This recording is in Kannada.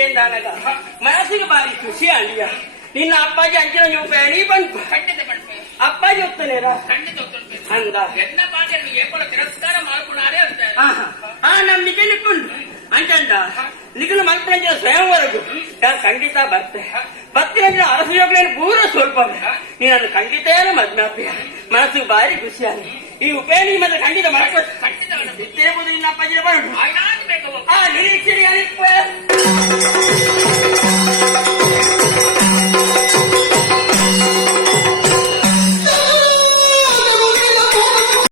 ಅಂದಾಗ ಮನಸ್ಸಿಗೆ ಬಾರಿ ಖುಷಿ ಅಲ್ಲಿಯ ನಿನ್ನ ಅಪ್ಪಾಜಿ ಅಂಚಿನ ನೀವು ಬೇಣಿ ಬಂತು ಖಂಡಿತ ಬಣ್ಪೆ ಅಪ್ಪಾಜಿ ಹೋಗ್ತಾನೇರಾ ಖಂಡಿತ ಹೋಗ್ತಂತೆ ಅಂದ ಎನ್ನ ಪಾಠ ಏಕೊಳ್ಳ ತಿರಸ್ಕಾರ ಮಾಡ್ಕೊಂಡಾರೇ ಅಂತ ನಮ್ ನಿಜ ನಿಕ್ಕೊಂಡು ಅಂಚಂಡ ನಿಖಲು ಮಲ್ಪಂಜ ಸ್ವಯಂವರೆಗೂ ನಾನು ಖಂಡಿತ ಬರ್ತೀನಿ ಅರಸಯೋಗ್ಲೇನು ಪೂರ ಸ್ವಲ್ಪ ನೀನು ಖಂಡಿತ ಮದ್ಮಾಪಿಯ ಮನಸ್ಸಿಗೆ ಭಾರಿ ಖುಷಿಯಾಗಿ ಈ ಉಪೇಣಿ ಮತ್ತೆ ಖಂಡಿತ ಮಾಡ್ಕೊಟ್ಟು